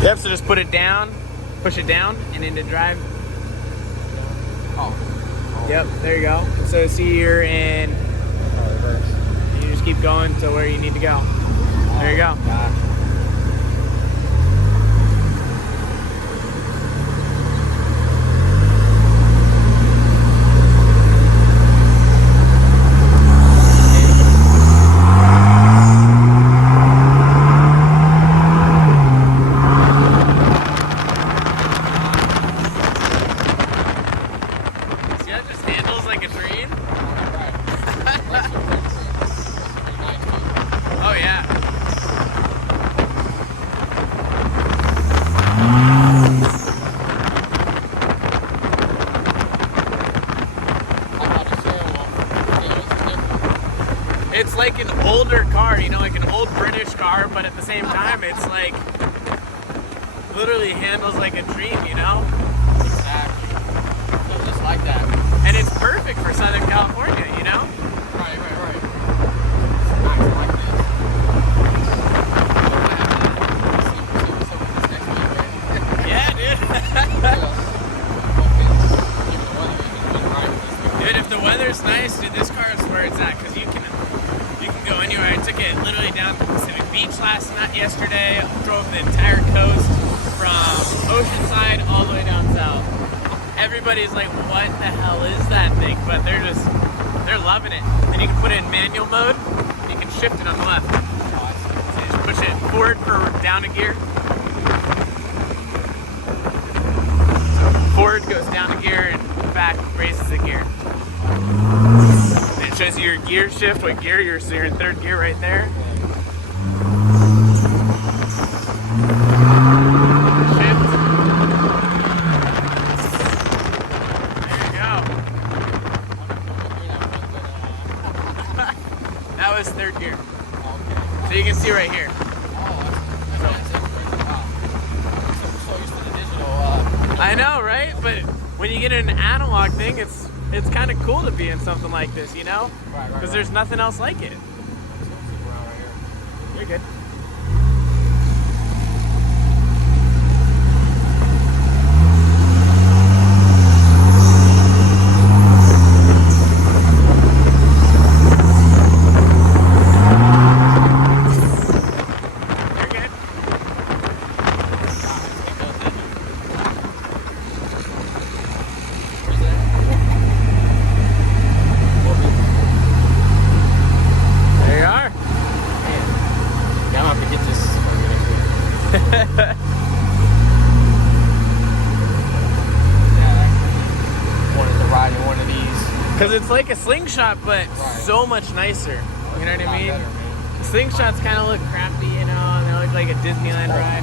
Yep, so just put it down, push it down, and into drive. Oh. Yep, there you go. So see you're in, you just keep going to where you need to go. There you go. Oh yeah. It's like an older car, you know, like an old British car, but at the same time, it's like literally handles like a dream, you know? Exactly. Just like that. And it's perfect for Southern California, you know? Right. Yeah, dude. Dude, if the weather's nice, dude, this car is where it's at, because you can go anywhere. I took it literally down to Pacific Beach yesterday, drove the entire coast from Oceanside all the way down south. Everybody's like, what the hell is that thing? But they're loving it. And you can put it in manual mode, you can shift it on the left. So you just push it forward for down a gear. Forward goes down a gear and back raises a gear. It shows you your gear shift, what gear you're, so you're in third gear right there. Shift. There you go. That was third gear. So you can see right here. I know, right? But when you get an analog thing, it's kind of cool to be in something like this, you know? Because there's nothing else like it. You're good. Wanted to ride in one of these. Because it's like a slingshot, but so much nicer. You know what I mean? Slingshots kind of look crappy, you know, and they look like a Disneyland ride.